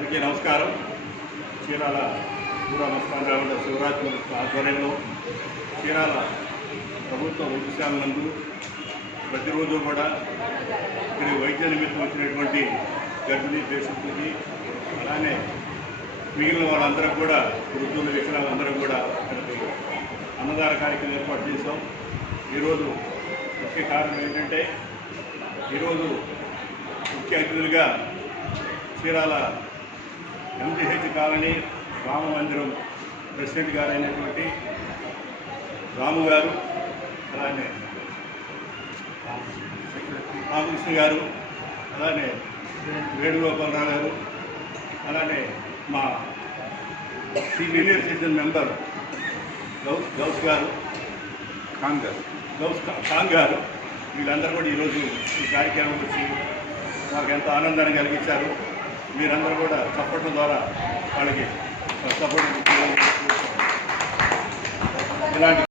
అందరికీ నమస్కారం. చీరాల పూర్వమస్కారాల శివరాత్రి ఆధ్వర్యంలో చీరాల ప్రభుత్వ వైద్యశాల నందు ప్రతిరోజు కూడా ఇక్కడ వైద్య నిమిత్తం వచ్చినటువంటి గర్భిణీ పేషెంట్లకి అలానే మిగిలిన వాళ్ళందరూ కూడా వృద్ధులు వికలాంగులందరూ కూడా ఇక్కడికి అన్నదాన కార్యక్రమం ఏర్పాటు చేశాం. ఈరోజు ముఖ్య కారణం ఏంటంటే ఈరోజు ముఖ్య అతిథులుగా చీరాల ఎంజీహెచ్ కాలనీ రామ మందిరం ప్రెసిడెంట్ గారు అయినటువంటి రాము గారు అలానే రామకృష్ణ గారు అలానే వేణుగోపాలరావు గారు అలానే మా senior citizen member Ghouse Ghouse garu Khan garu. Ghouse Khan గారు వీళ్ళందరూ కూడా ఈరోజు ఈ కార్యక్రమం వచ్చి మాకు ఎంతో ఆనందాన్ని కలిగించారు. మీరందరూ కూడా చప్పట్ల ద్వారా వాళ్ళకి సపోర్ట్ ఇలాంటి